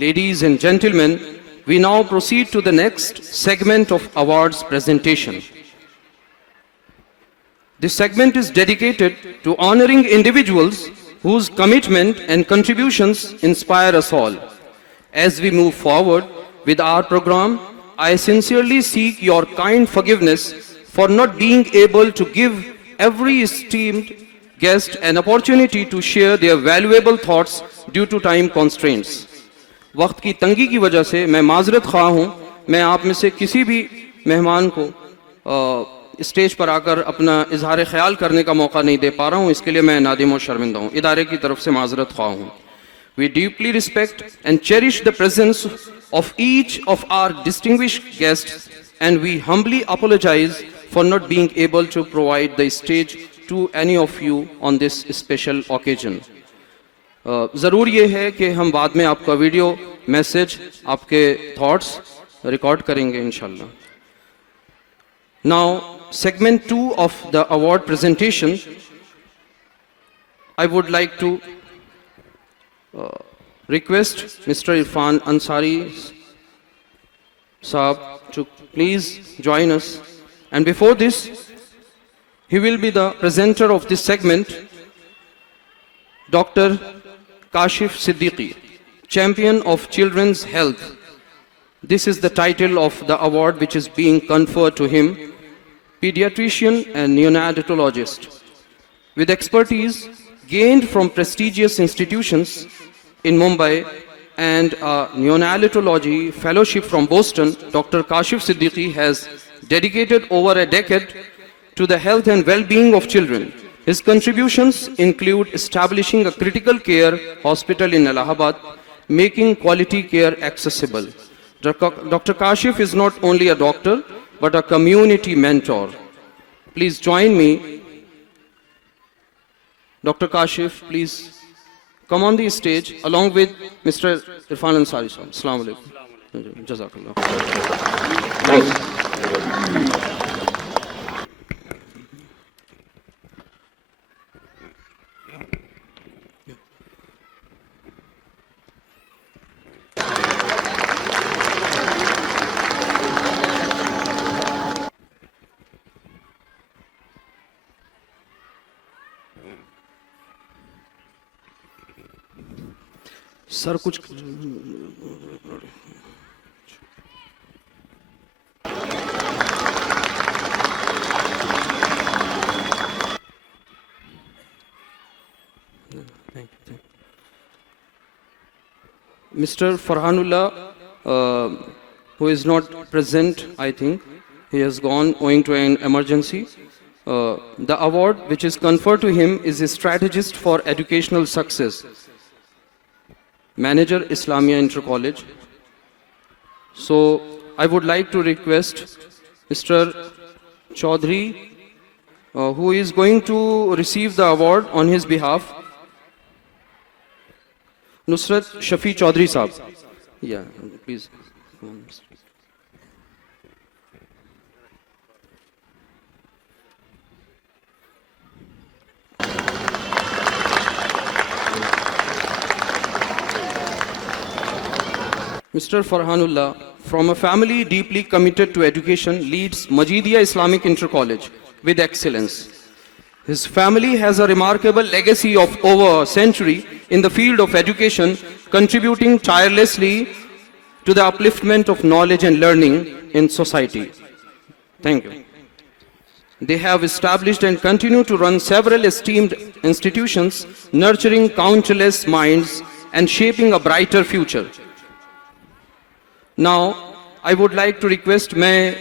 Ladies and gentlemen, we now proceed to the next segment of awards presentation. This segment is dedicated to honoring individuals whose commitment and contributions inspire us all. As we move forward with our program, I sincerely seek your kind forgiveness for not being able to give every esteemed guest an opportunity to share their valuable thoughts due to time constraints. وقت کی تنگی کی وجہ سے میں معذرت خواہ ہوں. میں آپ میں سے کسی بھی مہمان کو اسٹیج پر آ کر اپنا اظہار خیال کرنے کا موقع نہیں دے پا رہا ہوں. اس کے لیے میں نادم و شرمندہ ہوں. ادارے کی طرف سے معذرت خواہ ہوں. We deeply respect and cherish the presence of each of our distinguished guests, and we humbly apologize for not being able to provide the stage to any of you on this special occasion. ضرور یہ ہے کہ ہم بعد میں آپ کا video message آپ کے تھاٹس ریکارڈ کریں گے انشاءاللہ. Now, segment 2 of the award presentation, I would like to request Mr. Irfan Ansari Saab to please join us. And before this, he will be the presenter of this segment, Dr. Kashif Siddiqui, Champion of Children's Health. This is the title of the award which is being conferred to him. Pediatrician and neonatologist with expertise gained from prestigious institutions in Mumbai and a neonatology fellowship from Boston, Dr. Kashif Siddiqui has dedicated over a decade to the health and well-being of children. His contributions include establishing a critical care hospital in Allahabad, making quality care accessible. Dr. Kashif is not only a doctor, but a community mentor. Please join me. Dr. Kashif, please come on the stage along with Mr. Irfan Ansari. Assalamu alaikum. Jazakallah. Thanks. سر کچھ Mr. Farhanullah, who is not present, I think he has gone owing to an emergency. The award which is conferred to him is a strategist for educational success, Manager Islamia Inter College. So I would like to request Mr. Chaudhary, who is going to receive the award on his behalf, Nusrat Shafi Chaudhary Saab. Yeah, please. Mr. Farhanullah, from a family deeply committed to education, leads Majidiya Islamic Inter College with excellence. His family has a remarkable legacy of over a century in the field of education, contributing tirelessly to the upliftment of knowledge and learning in society. Thank you. They have established and continue to run several esteemed institutions, nurturing countless minds and shaping a brighter future. Now, I would like to request, میں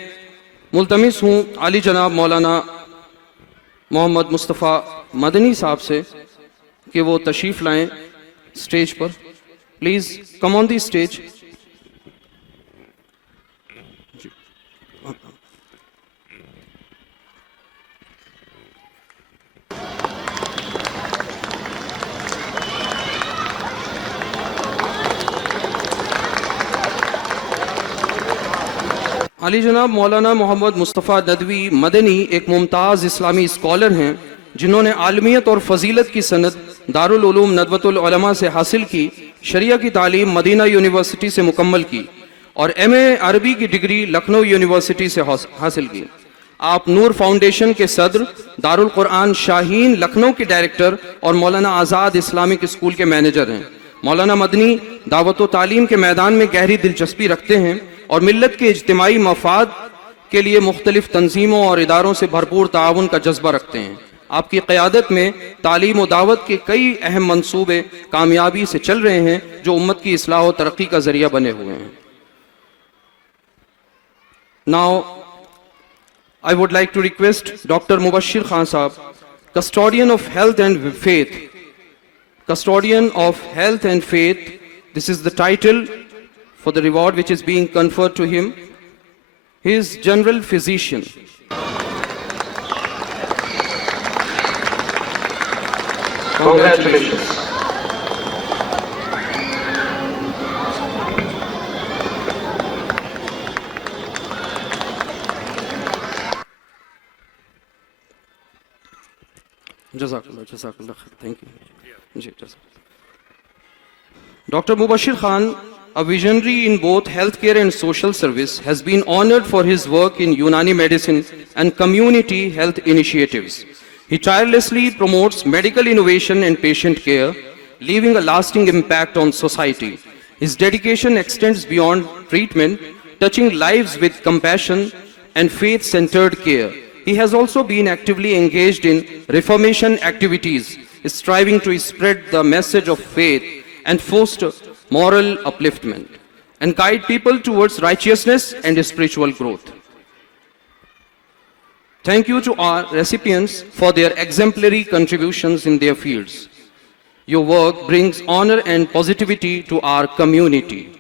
ملتمس ہوں علی جناب مولانا محمد مصطفیٰ مدنی صاحب سے کہ وہ تشریف لائیں اسٹیج پر. Please come on the stage. Ali جناب مولانا محمد مصطفیٰ ندوی مدنی ایک ممتاز اسلامی اسکالر ہیں جنہوں نے عالمیت اور فضیلت کی سند دارالعلوم ندوۃ العلماء سے حاصل کی، شریعہ کی تعلیم مدینہ یونیورسٹی سے مکمل کی اور ایم اے عربی کی ڈگری لکھنؤ یونیورسٹی سے حاصل کی۔ آپ نور فاؤنڈیشن کے صدر، دارالقرآن شاہین لکھنؤ کے ڈائریکٹر اور مولانا آزاد اسلامک اسکول کے مینیجر ہیں۔ مولانا مدنی دعوت و تعلیم کے میدان میں گہری دلچسپی رکھتے ہیں اور ملت کے اجتماعی مفاد کے لیے مختلف تنظیموں اور اداروں سے بھرپور تعاون کا جذبہ رکھتے ہیں۔ آپ کی قیادت میں تعلیم و دعوت کے کئی اہم منصوبے کامیابی سے چل رہے ہیں جو امت کی اصلاح و ترقی کا ذریعہ بنے ہوئے ہیں۔ Now, I would like to request Dr. Mubashir Khan Sahab, Custodian of Health and Faith. Custodian of Health and Faith, this is the title for the reward which is being conferred to him. He is General Physician. Congratulations. Jazakallah, thank you. Dr. Mubashir Khan, a visionary in both healthcare and social service, has been honored for his work in Unani medicine and community health initiatives. He tirelessly promotes medical innovation and patient care, leaving a lasting impact on society. His dedication extends beyond treatment, touching lives with compassion and faith-centered care. He has also been actively engaged in reformation activities, striving to spread the message of faith and foster moral upliftment, and guide people towards righteousness and spiritual growth. Thank you to our recipients for their exemplary contributions in their fields. Your work brings honor and positivity to our community.